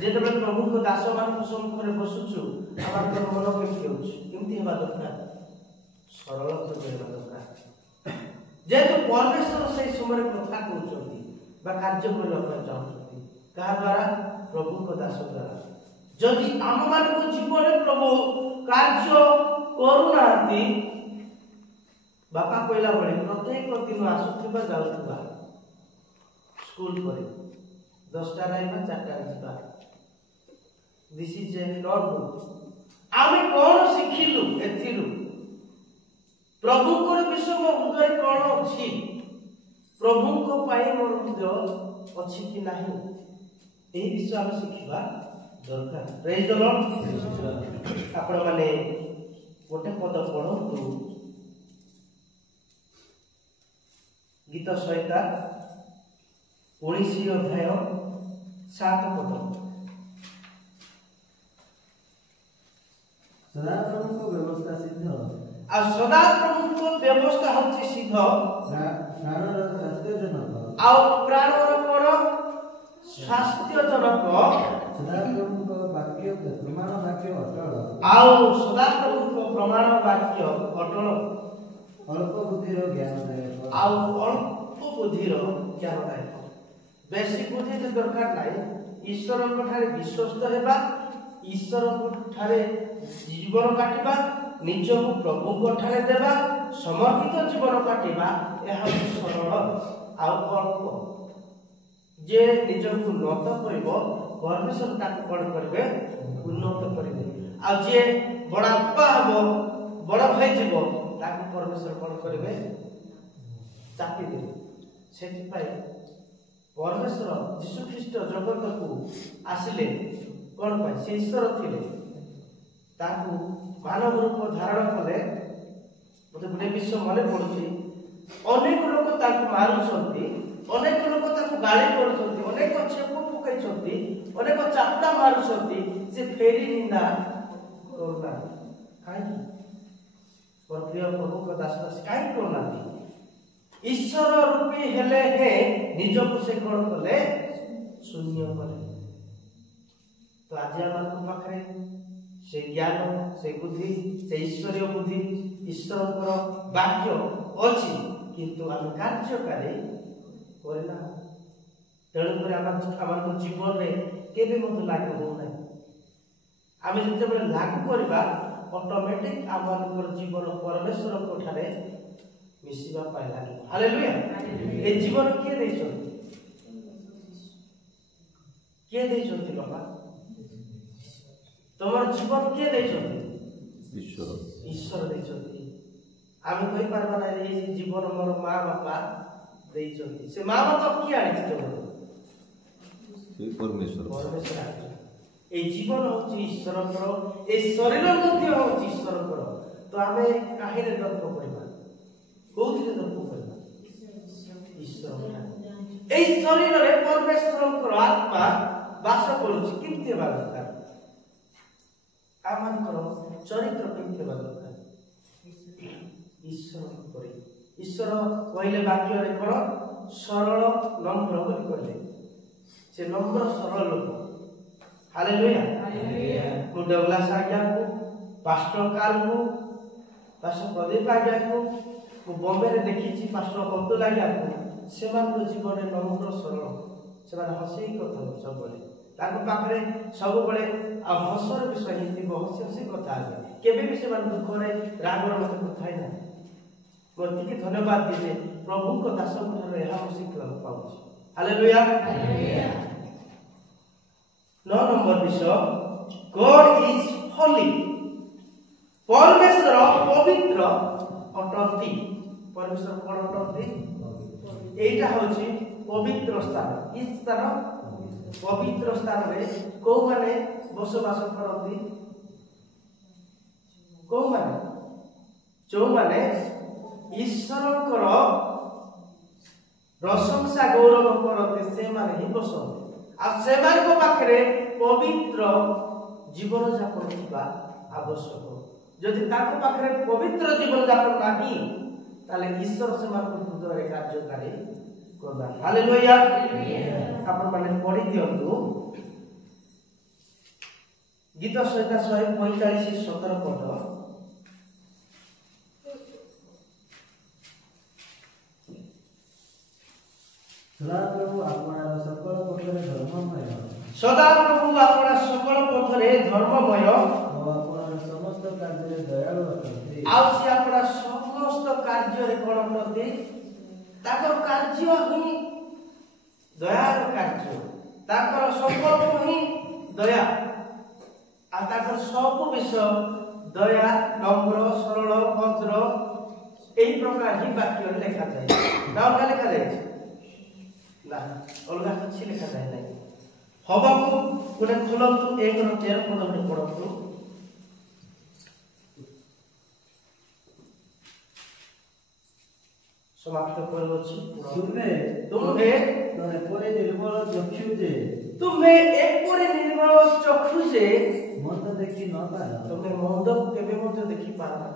ଯେତେବେଳେ ପ୍ରଭୁଙ୍କ ଦାସମାନଙ୍କ ସମ୍ମୁଖରେ ବସୁଛୁ, ଆମର ମନ କେମିତି ହେଉଛି? କେମିତି ହେବା ଦରକାର? ସରଳ ହେବା ଦରକାର। ଯେହେତୁ ପରମେଶ୍ୱର ସେହି ସମୟରେ କଥା କହୁଛନ୍ତି ବା କାର୍ଯ୍ୟ କରିବା ପାଇଁ ଚାହୁଁଛନ୍ତି, କାହା ଦ୍ୱାରା? ପ୍ରଭୁଙ୍କ ଦାସ ଦ୍ୱାରା। ଯଦି ଆମମାନଙ୍କ ଜୀବନରେ ପ୍ରଭୁ କାର୍ଯ୍ୟ କରୁନାହାନ୍ତି, ବାପା କହିଲା ଭଳି ପ୍ରତ୍ୟେକ ଦିନ ଆସୁଥିବା ଯାଉଥିବା, ସ୍କୁଲ ପରେ 10ଟାରେ ଆଇବା 4ଟାରେ ଯିବା, ଦିସ୍ ଇଜ୍ ନଟ୍ ଗୁଡ୍। ଆମେ କଣ ଶିଖିଲୁ ଏଥିରୁ? ପ୍ରଭୁଙ୍କର ବିଷୟ ମୋ ହୃଦୟରେ କଣ ଅଛି? ପ୍ରଭୁଙ୍କ ପାଇଁ ମୋର ହୃଦୟ ଅଛି କି ନାହିଁ? ଏହି ବିଷୟ ଆମେ ଶିଖିବା ଦରକାର। ପ୍ରେଜ୍ ଦ ଲର୍ଡ। ଆପଣମାନେ ଗୋଟେ ପଦ ପଢ଼ନ୍ତୁ। ଗୀତ ସଂହିତା 19 ଅଧ୍ୟାୟ 7 ପଦ। ସଦାପ୍ରଭୁଙ୍କ ବ୍ୟବସ୍ଥା ସିଦ୍ଧ। ଆଉ ସଦାପ୍ରଭୁଙ୍କ ବ୍ୟବସ୍ଥା ହେଉଛି ସିଦ୍ଧ। ପ୍ରାଣର ସ୍ୱାସ୍ଥ୍ୟଜନକ। ଆଉ ପ୍ରାଣର କଣ ସ୍ୱାସ୍ଥ୍ୟଜନକ ସଦାପ୍ରଭୁଙ୍କ ବାକ୍ୟ ପ୍ରମାଣ ବାକ୍ୟ ଅଟଳ ଆଉ ସଦାପ୍ରଭୁଙ୍କ ପ୍ରମାଣ ବାକ୍ୟ ଅଟଳ ଅଳ୍ପ ବୁଦ୍ଧିର ଜ୍ଞାନଦାୟକ ଆଉ ଅଳ୍ପ ବୁଦ୍ଧିର ଜ୍ଞାନଦାୟକ। ବେଶୀ ବୁଦ୍ଧି ଦରକାର ନାହିଁ। ଈଶ୍ୱରଙ୍କ ଠାରେ ବିଶ୍ୱସ୍ତ ହେବା, ଈଶ୍ୱରଙ୍କ ଠାରେ ଜୀବନ କାଟିବା, ନିଜକୁ ପ୍ରଭୁଙ୍କ ଠାରେ ଦେବା, ସମର୍ପିତ ଜୀବନ କାଟିବା, ଏହା ସରଳ ଆଉ ଅଳ୍ପ। ଯେ ନିଜକୁ ଉନ୍ନତ କରିବ ପରମେଶ୍ୱର ତାକୁ କଣ କରିବେ? ଉନ୍ନତ କରିବେ। ଆଉ ଯିଏ ବଡ଼ ବାପା ହେବ, ବଡ଼ ଭାଇ ଯିବ, ତାକୁ ପରମେଶ୍ୱର କଣ କରିବେ? ଚାପି ଦେବେ। ସେଥିପାଇଁ ପରମେଶ୍ୱର ଯୀଶୁଖ୍ରୀଷ୍ଟ ଜଗତକୁ ଆସିଲେ କଣ ପାଇଁ? ସେ ଈଶ୍ୱର ଥିଲେ। ତାକୁ ମାନବ ରୂପ ଧାରଣ କଲେ। ମୋତେ ଗୋଟେ ବିଷୟ ମନେ ପଡୁଛି, ଅନେକ ଲୋକ ତାକୁ ମାରୁଛନ୍ତି, ଅନେକ ଲୋକ ତାକୁ ଗାଳି କରୁଛନ୍ତି, ଅନେକ ଛେପ ପକାଇଛନ୍ତି, ଅନେକ ଚାପୁଡା ମାରୁଛନ୍ତି, ସେ ଫେରି ନିନ୍ଦା କରୁନାହାନ୍ତି। କାହିଁକି? ମୋର ପ୍ରିୟ ପ୍ରଭୁଙ୍କ ଦାସ କାହିଁକି କରୁନାହାନ୍ତି? ଈଶ୍ୱର ରୂପୀ ହେଲେ ହେ ନିଜକୁ ସେ କଣ କଲେ? ଶୂନ୍ୟ କଲେ। ତ ଆଜି ଆମ ପାଖରେ ସେ ଜ୍ଞାନ, ସେ ବୁଦ୍ଧି, ସେ ଈଶ୍ୱରୀୟ ବୁଦ୍ଧି, ଈଶ୍ୱରଙ୍କର ବାକ୍ୟ ଅଛି, କିନ୍ତୁ ଆମେ କାର୍ଯ୍ୟକାରୀ କରିନା। ତେଣୁକରି ଆମ ଜୀବନରେ କେବେ ମଧ୍ୟ ଲାଗୁ ହେଉନାହିଁ। ଆମେ ଯେତେବେଳେ ଲାଗୁ କରିବା, ଅଟୋମେଟିକ ଆମମାନଙ୍କର ଜୀବନ ପରମେଶ୍ୱରଙ୍କ ଠାରେ ମିଶିବା ପାଇଁ ଲାଗିବ। ହାଲେଲୁୟା। ଏ ଜୀବନ କିଏ ଦେଇଛନ୍ତି? କିଏ ଦେଇଛନ୍ତି ବାପା? ତମର ଜୀବନ କିଏ ଦେଇଛନ୍ତି? ଈଶ୍ୱର ଦେଇଛନ୍ତି। ଆମେ କହିପାରିବା ନା ଏଇ ଜୀବନ ମୋର ମା ବାପା ଦେଇଛନ୍ତି। ସେ ମା ବାପା କିଏ ଆଣିଛି? ପରମେଶ୍ୱର ଆଣିଛି। এই জীবন হচ্ছে ঈশ্বরଙ୍କର, এই শরীর মধ্যে হচ্ছে ঈশ্বরଙ୍କର। তো আমি কাহিনী দর্প করিবা, কোউথিরে দর্প করিবা? ঈশ্বর। এই শরীরে পরমেশ্বরଙ୍କର আত্মা বাস କରୁଛି। କେମିତି ହେବା ଦରକାର? ଆମମାନଙ୍କର ଚରିତ୍ର କେମିତି ହେବା ଦରକାର? ଈଶ୍ୱର ପରି। ଈଶ୍ୱର କହିଲେ ବାକ୍ୟରେ କଣ? ସରଳ ନମ୍ର ବୋଲି କହିଲେ। ସେ ନମ୍ର ସରଳ ଲୋକ। हालेलुया। ମୁଁ ଡଗଲାସ ଆଜ୍ଞାକୁ, ପାଷ୍ଟର କାଲକୁ, ପାଷ୍ଟର ପ୍ରଦୀପ ଆଜ୍ଞାକୁ, ମୁଁ ବମ୍ବେରେ ଦେଖିଛି ପାଷ୍ଟର ଅବ୍ଦୁଲ ଆଜ୍ଞାକୁ। ସେମାନଙ୍କ ଜୀବନରେ ନମ୍ର ସରଳ। ସେମାନେ ହସି କଥା ସବୁବେଳେ, ତାଙ୍କ ପାଖରେ ସବୁବେଳେ ଆଉ ହସର ବିଷୟ ହିଁ ଥିବ। ହସି ହସି କଥା ହେବେ। କେବେ ବି ସେମାନେ ଦୁଃଖରେ ରାଗର ମଧ୍ୟ କଥା ହେଇନାହାନ୍ତି। ମୁଁ ଏତିକି ଧନ୍ୟବାଦ ଦିଏ ଯେ ପ୍ରଭୁଙ୍କ ଦାସଙ୍କ ଠାରୁ ଏହା ମୁଁ ଶିଖିବାକୁ ପାଉଛି। ହାଲେଲୁୟା। 9 नंबर विषय, गॉड इज होली। परमेश्वर पवित्र अटंती। परमेश्वर कौन अटंती? एटा होची पवित्र स्थान। ई स्थान पवित्र स्थान रे को माने बसवास करती? को माने? जो माने ईश्वरकर प्रशंसा गौरव करती, से माने ही बसती। आ सेମାନଙ୍କ ପାଖରେ ପବିତ୍ର ଜୀବନ ଯାପନ ଥିବା ଆବଶ୍ୟକ। ଯଦି ତାଙ୍କ ପାଖରେ ପବିତ୍ର ଜୀବନ ଯାପନ ନାହିଁ, ତାହେଲେ ଈଶ୍ୱର ସେମାନଙ୍କ ହୃଦୟରେ କାର୍ଯ୍ୟକାରୀ କରିବେ। ହାଲେଲୁୟା। ଆପଣମାନେ ପଢି ଦିଅନ୍ତୁ ଗୀତ ସଂହିତା 145 17 ପଦ। ସଦାପ୍ରଭୁ ଆପଣାର ସକଳ ପଥରେ ଧର୍ମମୟ, ସଦାପ୍ରଭୁ ଆପଣା ସକଳ ପଥରେ ଧର୍ମମୟ, ଆଉ ଆପଣାର ସମସ୍ତ କାର୍ଯ୍ୟରେ ଦୟାଳୁ ଅଟନ୍ତି। ଆଉ ସେ ଆପଣା ସମସ୍ତ କାର୍ଯ୍ୟରେ କଣ ଅଟନ୍ତି? ତାଙ୍କର କାର୍ଯ୍ୟ ହିଁ ଦୟାର କାର୍ଯ୍ୟ। ତାଙ୍କର ସଂକଳ୍ପ ହିଁ ଦୟା। ଆଉ ତାଙ୍କର ସବୁ ବିଷୟ ଦୟା, ନମ୍ର, ସରଳ, ଭଦ୍ର, এই ପ୍ରକାର ହିଁ ବାକ୍ୟରେ ଲେଖାଯାଏ। ନା ଅଲଗା ଲେଖାଯାଇଛି? ନା, ଅଲଗା କିଛି ଲେଖାଯାଏ ନାହିଁ। ହବାକୁ ଗୋଟେ ଖୋଲନ୍ତୁ, 1:13 ପଦ ପଢନ୍ତୁ। समाप्त କରୁଅଛି। ତୁମେ ଏପରି ନିର୍ମଳ ଚକ୍ଷୁ ଯେ ମନ୍ଦ ଦେଖି ନ ପାର। ତୁମେ ମନ୍ଦକୁ କେବେ ମଧ୍ୟ ଦେଖିପାର ନା।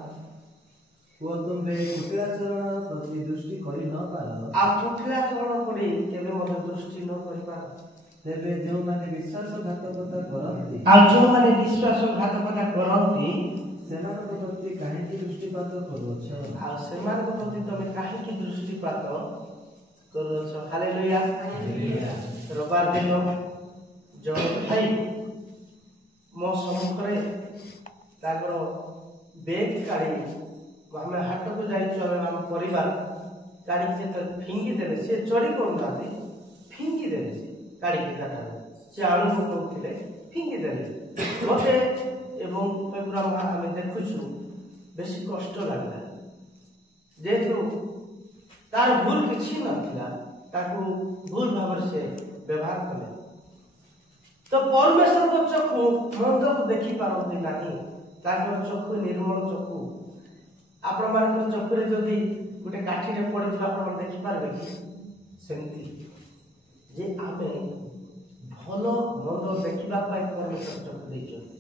ଓ ତୁମ୍ଭେ କୁଟିଳାଚରଣ ପ୍ରତି ଦୃଷ୍ଟି କରି ନ ପାର ଆଉ କୁଟିଳାଚରଣ କରି କେବେ ମଧ୍ୟ ଦୃଷ୍ଟି ନ କରିପାର। ତେବେ ଯେଉଁମାନେ ବିଶ୍ୱାସଘାତକତା କରନ୍ତି ଆଉ ଯେଉଁମାନେ ବିଶ୍ୱାସଘାତକତା କରନ୍ତି ସେମାନଙ୍କ ପ୍ରତି କାହିଁକି ଦୃଷ୍ଟିପାତ କରୁଅଛ? ଆଉ ସେମାନଙ୍କ ପ୍ରତି ତମେ କାହିଁକି ଦୃଷ୍ଟିପାତ କରୁଅଛ? ହାଲେଲୁୟା। ରବିବାର ଦିନ ଜଣେ ଭାଇ ମୋ ସମ୍ମୁଖରେ ତାଙ୍କର ବେଗ କାଢ଼ି ଆମେ ହାଟକୁ ଯାଇଛୁ, ଆମେ ଆମ ପରିବାର କାଢ଼ିକି ଯେତେବେଳେ ଫିଙ୍ଗି ଦେଲେ, ସେ ଚୋରି କରୁନାହାନ୍ତି, ଫିଙ୍ଗି ଦେଲେ, ସେ କାଢ଼ିକି କାଢ଼ିଲେ, ସେ ଆଳୁ ପକାଉଥିଲେ ଫିଙ୍ଗି ଦେଲେ। ମୋତେ ଏବଂ ପୁରା ଆମେ ଦେଖୁଛୁ ବେଶୀ କଷ୍ଟ ଲାଗିଲା, ଯେହେତୁ ତାର ଭୁଲ କିଛି ନଥିଲା, ତାକୁ ଭୁଲ ଭାବରେ ସେ ବ୍ୟବହାର କଲେ। ତ ପରମେଶ୍ୱରଙ୍କ ଚକ୍ଷୁ ମନ୍ଦକୁ ଦେଖିପାରନ୍ତି ନାହିଁ, ତାଙ୍କର ଚକ୍ଷୁ ନିର୍ମଳ ଚକ୍ଷୁ। ଆପଣମାନଙ୍କ ଚକ୍ଷୁରେ ଯଦି ଗୋଟେ କାଠିରେ ପଡ଼ିଥିବା ଆପଣ ଦେଖିପାରିବେ କି? ସେମିତି ଯେ ଆମେ ଭଲ ମନ୍ଦ ଦେଖିବା ପାଇଁ ପରମେଶ୍ୱର ଚକ୍ଷୁ ଦେଇଛନ୍ତି।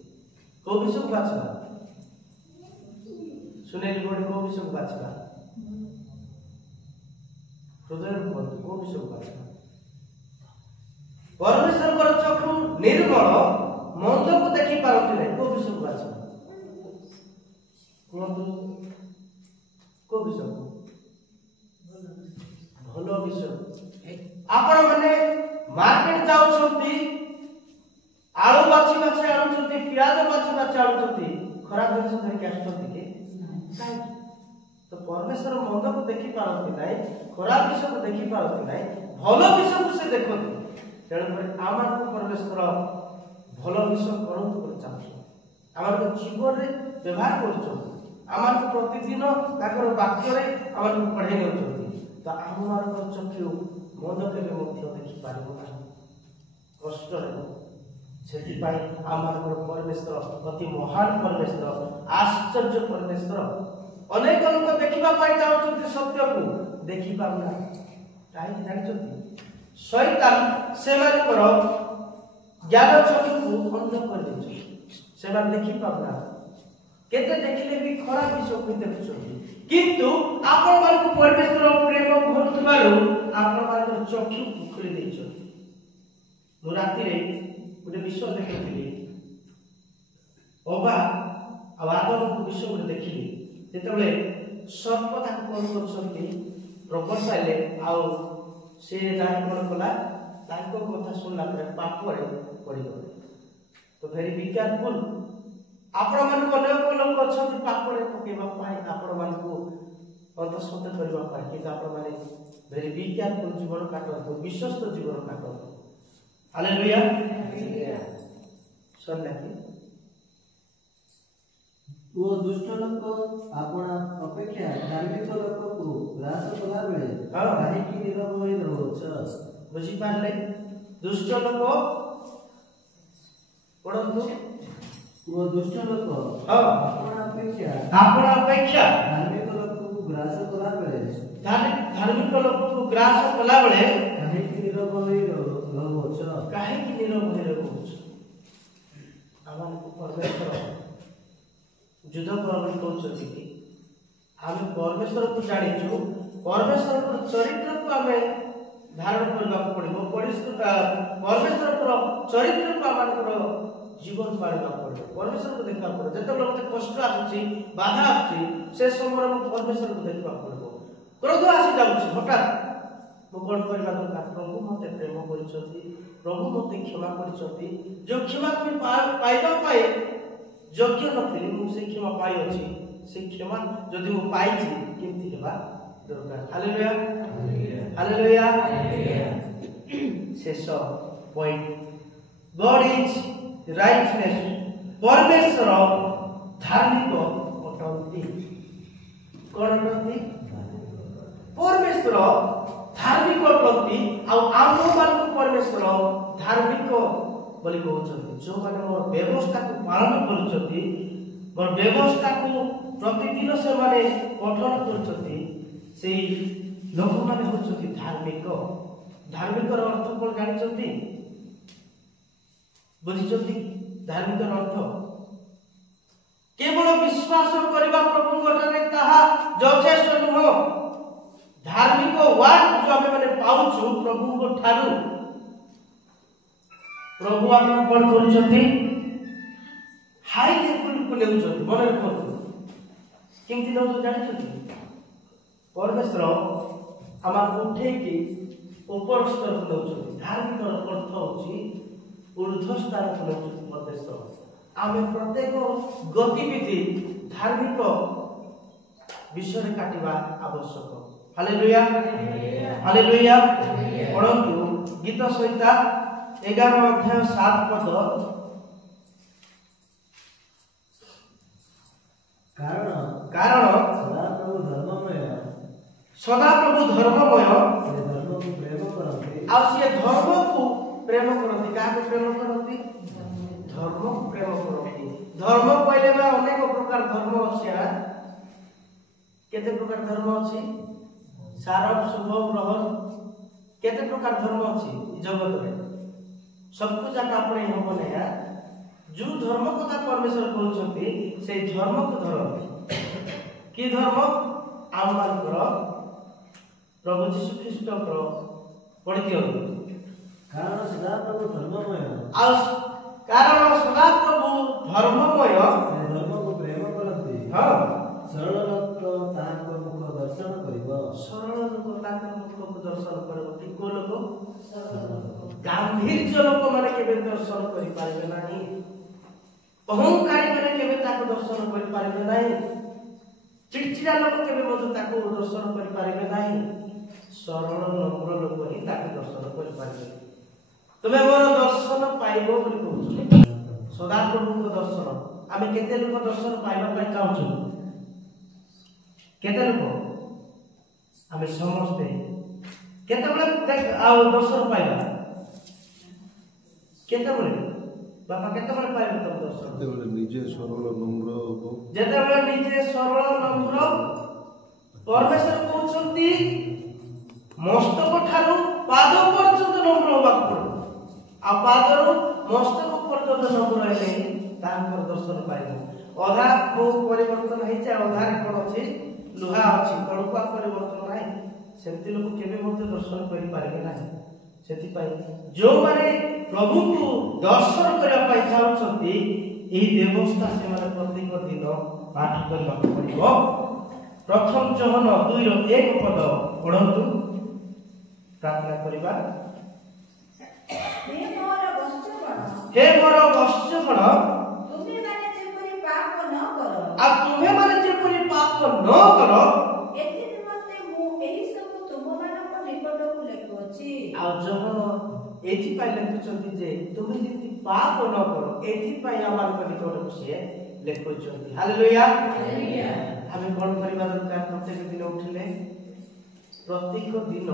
କୋଉ ବିଷୟକୁ ବାଛିବା? ସୁନେଲି ଗୋଟେ କୋଉ ବିଷୟକୁ ବାଛିବା? ହୃଦୟରୁ କୁହନ୍ତୁ, କୋଉ ବିଷୟକୁ ବାଛିବା? ପରମେଶ୍ୱରଙ୍କର ଚକ୍ଷୁ ନିର୍ମଳ, ମନ୍ଦକୁ ଦେଖି ପାରନ୍ତି ନାହିଁ। କୋଉ ବିଷୟକୁ ବାଛିବା? କୁହନ୍ତୁ, କୋଉ ବିଷୟକୁ? ଭଲ ବିଷୟ। ଆପଣ ମାନେ ମାର୍କେଟ ଯାଉଛନ୍ତି, ଆଳୁ ବାଛି ବାଛି ଆଣୁଛନ୍ତି, ପିଆଜ ବାଛି ବାଛି ଆଣୁଛନ୍ତି, ଖରାପ ଜିନିଷ ଧରିକି ଆସୁଛନ୍ତି କି? ତ ପରମେଶ୍ୱର ମନ୍ଦକୁ ଦେଖି ପାରନ୍ତି ନାହିଁ, ଖରାପ ବିଷୟକୁ ଦେଖି ପାରନ୍ତି ନାହିଁ, ଭଲ ବିଷୟକୁ ସେ ଦେଖନ୍ତି। ତେଣୁକରି ଆମକୁ ପରମେଶ୍ୱର ଭଲ ବିଷୟ କରନ୍ତୁ ବୋଲି ଚାହୁଁଛନ୍ତି, ଆମର ଜୀବନରେ ବ୍ୟବହାର କରୁଛନ୍ତି, ଆମକୁ ପ୍ରତିଦିନ ତାଙ୍କର ବାକ୍ୟରେ ଆମକୁ ପଢ଼େଇ ନେଉଛନ୍ତି। ତ ଆମମାନଙ୍କ ଚକ୍ଷୁ ମନ୍ଦ କେବେ ମଧ୍ୟ ଦେଖିପାରିବ ନାହିଁ, କଷ୍ଟ ହେବ। ସେଥିପାଇଁ ଆମମାନଙ୍କର ପରମେଶ୍ୱର ଅତି ମହାନ ପରମେଶ୍ୱର, ଆଶ୍ଚର୍ଯ୍ୟ ପରମେଶ୍ୱର। ଅନେକ ଲୋକ ଦେଖିବା ପାଇଁ ଚାହୁଁଛନ୍ତି, ସତ୍ୟକୁ ଦେଖିପାରୁନାହାନ୍ତି। କାହିଁକି ଜାଣିଛନ୍ତି? ଶୈତାନ ସେମାନଙ୍କର ଜ୍ଞାନ ଚକ୍ଷୁକୁ ଅନ୍ଧ କରିଦେଉଛି, ସେମାନେ ଦେଖିପାରୁନାହାନ୍ତି। କେତେ ଦେଖିଲେ ବି ଖରାପ ବିଷୟକୁ ଦେଖୁଛନ୍ତି। କିନ୍ତୁ ଆପଣମାନଙ୍କୁ ପରମେଶ୍ୱର ପ୍ରେମ କରୁଥିବାରୁ ଆପଣମାନଙ୍କର ଚକ୍ଷୁକୁ ଖୋଲି ଦେଇଛନ୍ତି। ମୁଁ ରାତିରେ ଗୋଟେ ବିଷୟ ଦେଖିଥିଲି, ଅବା ଆଉ ଆଦମଙ୍କ ବିଷୟ ଗୋଟେ ଦେଖିଲି। ଯେତେବେଳେ ସର୍ପ ତାକୁ କଣ କରୁଛନ୍ତି, ପ୍ରବର୍ତ୍ତାଇଲେ, ଆଉ ସେ ଯାହା କଣ କଲା, ତାଙ୍କ କଥା ଶୁଣିଲା ପରେ ପାପରେ ପଡ଼ିଗଲେ। ତ ଭେରି ବି କେୟାରଫୁଲ। ଆପଣମାନଙ୍କୁ ଅନେକ ଲୋକ ଅଛନ୍ତି ପାପରେ ପକେଇବା ପାଇଁ, ଆପଣମାନଙ୍କୁ ଅନ୍ତଃସନ୍ତ କରିବା ପାଇଁ, କିନ୍ତୁ ଆପଣମାନେ ଭେରି ବି କେୟାରଫୁଲ ଜୀବନ କାଟନ୍ତୁ, ବିଶ୍ୱସ୍ତ ଜୀବନ କାଟନ୍ତୁ। ହାଲେଲୁୟା। ସରିଲା କି? ଓ ଦୁଷ୍ଟ ଲୋକ ଆପଣା ଅପେକ୍ଷା ଧାର୍ମିକ ଲୋକକୁ ଗ୍ରାସ କଲା ବେଳେ କାହିଁକି ନୀରବ ହୋଇ ରହୁଛ? ବୁଝିପାରିଲେ? ଦୁଷ୍ଟ ଲୋକ ପଢନ୍ତୁ। ଓ ଦୁଷ୍ଟ ଲୋକ ଆପଣା ଅପେକ୍ଷା ଧାର୍ମିକ ଲୋକକୁ ଗ୍ରାସ କଲା ବେଳେ ଧାର୍ମିକ ଲୋକକୁ ଗ୍ରାସ କଲା ବେଳେ କାହିଁକି ନୀରବ ହୋଇ ରହୁଛ? କାହିଁକି ନୀରବ ହୋଇ ରହୁଛ? ଆମକୁ ପରମେଶ୍ୱର ଯୁଦ୍ଧ ପ୍ରବଳ କହୁଛନ୍ତି କି ଆମେ ପରମେଶ୍ୱରକୁ ଜାଣିଛୁ, ପରମେଶ୍ୱରଙ୍କର ଚରିତ୍ରକୁ ଆମେ ଧାରଣ କରିବାକୁ ପଡ଼ିବ, ପରମେଶ୍ୱରଙ୍କର ଚରିତ୍ରକୁ ଆମମାନଙ୍କର ଜୀବନ ପାଳିବାକୁ ପଡ଼ିବ, ପରମେଶ୍ୱରକୁ ଦେଖିବାକୁ ପଡ଼ିବ। ଯେତେବେଳେ ମୋତେ କଷ୍ଟ ଆସୁଛି, ବାଧା ଆସୁଛି, ସେ ସମୟରେ ମୁଁ ପରମେଶ୍ୱରକୁ ଦେଖିବାକୁ ପଡ଼ିବ। କ୍ରୋଧ ଆସିଯାଉଛି ହଠାତ୍, ମୁଁ କ'ଣ କରିବା ଦରକାର? ପ୍ରଭୁ ମୋତେ ପ୍ରେମ କରିଛନ୍ତି, ପ୍ରଭୁ ମୋତେ କ୍ଷମା କରିଛନ୍ତି, ଯେଉଁ କ୍ଷମାକୁ ମୁଁ ପାଇବା ପାଇଁ ଯୋଗ୍ୟ ନଥିଲି, ମୁଁ ସେଇ କ୍ଷମା ପାଇଅଛି। ସେଇ କ୍ଷମା ଯଦି ମୁଁ ପାଇଛି, କେମିତି ହେବା ଦରକାର? Hallelujah, hallelujah. ଶେଷ ପଏଣ୍ଟ, ଗଡ୍ ଇଜ୍ ରାଇଟନେସ୍। ପରମେଶ୍ୱର ଧାର୍ମିକ ଅଟନ୍ତି। କ'ଣ ଅଟନ୍ତି? ପରମେଶ୍ୱର ଧାର୍ମିକ ଅଟନ୍ତି। ଆଉ ଆମମାନଙ୍କୁ ପରମେଶ୍ୱର ଧାର୍ମିକ ବୋଲି କହୁଛନ୍ତି। ଯେଉଁମାନେ ମୋର ବ୍ୟବସ୍ଥାକୁ ପାଳନ କରୁଛନ୍ତି, ମୋର ବ୍ୟବସ୍ଥାକୁ ପ୍ରତିଦିନ ସେମାନେ ପଠନ କରୁଛନ୍ତି, ସେଇ ଲୋକମାନେ ହେଉଛନ୍ତି ଧାର୍ମିକ। ଧାର୍ମିକର ଅର୍ଥ କ'ଣ ଜାଣିଛନ୍ତି? ବୁଝିଛନ୍ତି ଧାର୍ମିକର ଅର୍ଥ? केवल विश्वास करबा प्रभु गोटरे ताहा यथेष्ट नुह धार्मिक वार्ड जो हमें माने पाउछु प्रभु को ठारू प्रभु आम कोन करछथि हाई लेवल को लेउछथि मन रखथु केमति दउ जानिछथि परमेश्वर आमा उठे की ऊपर स्तर को लेउछथि धार्मिक अर्थ होछि ऊर्ध्व स्थान को लेउछथि परमेश्वर आमे प्रत्येक गतिविधि धार्मिक विषय काटिबा आवश्यक हालेलुया हालेलुया परंतु गीत संहिता 11 अध्याय 7 पद कारण सदा प्रभु धर्ममय आ से धर्म को प्रेम करती का प्रेम करती धर्म को प्रेम करती धर्म पहले में अनेक प्रकार धर्म अछि केते प्रकार धर्म अछि सारब शुभ ग्रह केते प्रकार धर्म अछि जगत में सब कुछ जाका अपने हम ने जो धर्म कथा परमेश्वर कहउछथि से धर्म को धर्म की धर्म आम मानकर प्रभु यीशु ख्रीष्ट को पढ़ि दियो कारण सदा प्रभु धर्ममय कारण सदा प्रभु धर्ममय धर्म को प्रेम करती हां सरल लोक ताहाको मुख दर्शन करिवो सरल लोक ताहाको मुख दर्शन करबो कि को लोक गांभीर्य लोक माने केबे दर्शन करि पारबे नाही अहंकारी माने केबे ताको दर्शन करि पारबे नाही चिड़चिड़ा लोक केबे मधु ताको दर्शन करि पारबे नाही सरल नम्र लोक ही ताको दर्शन करि पारबे तुमे मोर दर्शन पाइबो बोली कहउछु सदा प्रभु को दर्शन आमे केते लोक दर्शन पाइबा पय चाहछु केते लोक आमे समझते केते बले आ दर्शन पाइबा केते बले बाबा केते बले पाइबा तो दर्शन केते बले निजे सरल नम्र हो जेते बले निजे सरल नम्र परमेश्वर कहउछंती मस्तक ठारू पाद पर्यंत नम्र होबा पड़ो आ पादरु मस्तक पर्यंत नम्र हेले तांकर दर्शन पाइबो अधा को परिवर्तन हेचे अधा कोन अछि लुहा अछि कड़ुका परिवर्तन नाही सेति लोक केबे मते दर्शन करि पारिबे नाही सेति पई जो माने प्रभु को दर्शन करिया पई चाहउछंती एही व्यवस्था से माने प्रत्येक दिन पाठ करिबा पड़िबो प्रथम जोहन 2:1 पद पढंतु प्रार्थना करिबा हे मोर वश्यगण तुम्हें माने जेपरि पाप न करो आ तुम्हें माने जेपरि पाप न करो एथि निमंते मु एही सब तुम मानक निकट को लेखोछि आ जहन एथि पाइ लेखुछंती जे तुमे जेति पाप न करो एथि पाइ आमार निकट को से लेखुछंती हालेलुया हालेलुया हमें कोन परिवार दरकार प्रत्येक दिन उठिले प्रत्येक दिन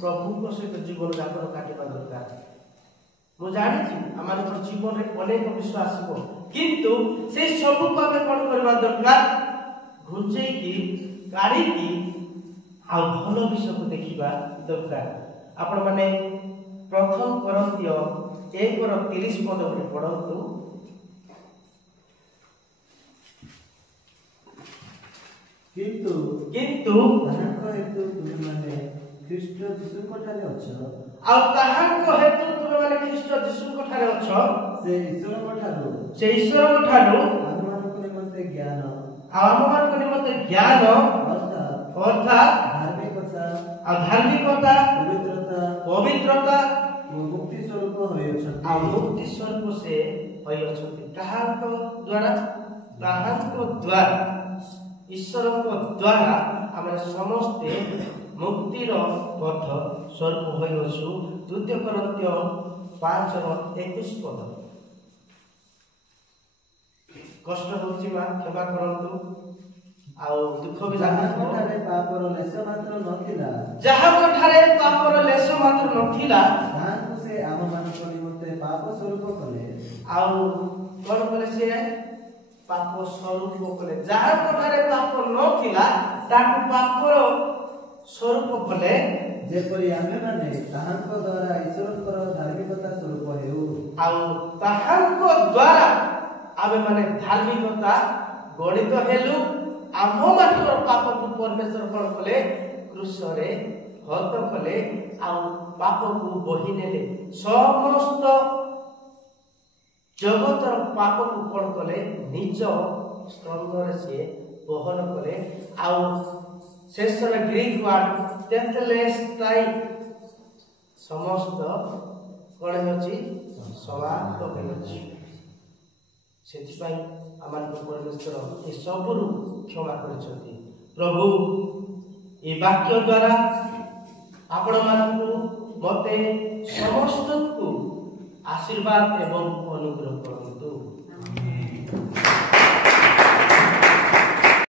प्रभु को सहित जीवन यापन काटिबा दरकार मु जानि छी आमार जीवन रे अनेक विश्वास हो किंतु से सब को हमें कोन करबा दरकार घुंचै की गाड़ी की आ भलो विषय को देखिबा दरकार आपण माने प्रथम करंतिय 1:30 पद रे पढंतु किंतु ताहाको हेतु तुमे माने ख्रीष्ट यीशु कोठारे अछ आ ताहाको हेतु तुमे माने ख्रीष्ट यीशु कोठारे अछ से ईश्वर कोठारो आम मानक निमंते ज्ञान अर्थात धार्मिकता पवित्रता वो मुक्ति स्वरूप होयछथि आ मुक्ति स्वरूप से होयछथि ताहाको द्वारा ईश्वर को द्वारा आमे समस्ते मुक्तिर पथ स्वरूप होइछु 2 कोरिन्थिय 5:21 पद कष्ट होछि मा क्षमा करंतु आ दुख भी जहारे पापर लेस मात्र नथिला जहा कोठारे पापर लेस मात्र नथिला ताहाको से आम मानक निमंते पाप स्वरूप कले आ कोन बोले से पाप स्वरूप कले जहा कोठारे पाप नथिला ताकु पापर स्वरूप कले जेपरि आमे माने ताहाको द्वारा ईश्वरकर धार्मिकता स्वरूप हेउ आ ताहाको द्वारा आमे माने धार्मिकता ଗଣିତ ହେଲୁ ଆମ ମାନଙ୍କର ପାପକୁ ପରମେଶ୍ୱର କଣ କଲେ କ୍ରୁଶରେ ହତ କଲେ ଆଉ ପାପକୁ ବୋହି ନେଲେ ସମସ୍ତ ଜଗତର ପାପକୁ କଣ କଲେ ନିଜ ସ୍କନ୍ଧରେ ସିଏ ବହନ କଲେ ଆଉ ଶେଷରେ ଗ୍ରୀକ ୱାର୍ଡ ତେତେଲେସ୍ଟାଇ ସମସ୍ତ କଣ ହେଉଛି ସମାପ୍ତ ହୋଇଅଛି। ସେଥିପାଇଁ ଆମମାନଙ୍କ ପରମେଶ୍ୱର ଏ ସବୁରୁ କ୍ଷମା କରିଛନ୍ତି। ପ୍ରଭୁ ଏ ବାକ୍ୟ ଦ୍ୱାରା ଆପଣମାନଙ୍କୁ ମୋତେ ସମସ୍ତଙ୍କୁ ଆଶୀର୍ବାଦ ଏବଂ ଅନୁଗ୍ରହ କରନ୍ତୁ।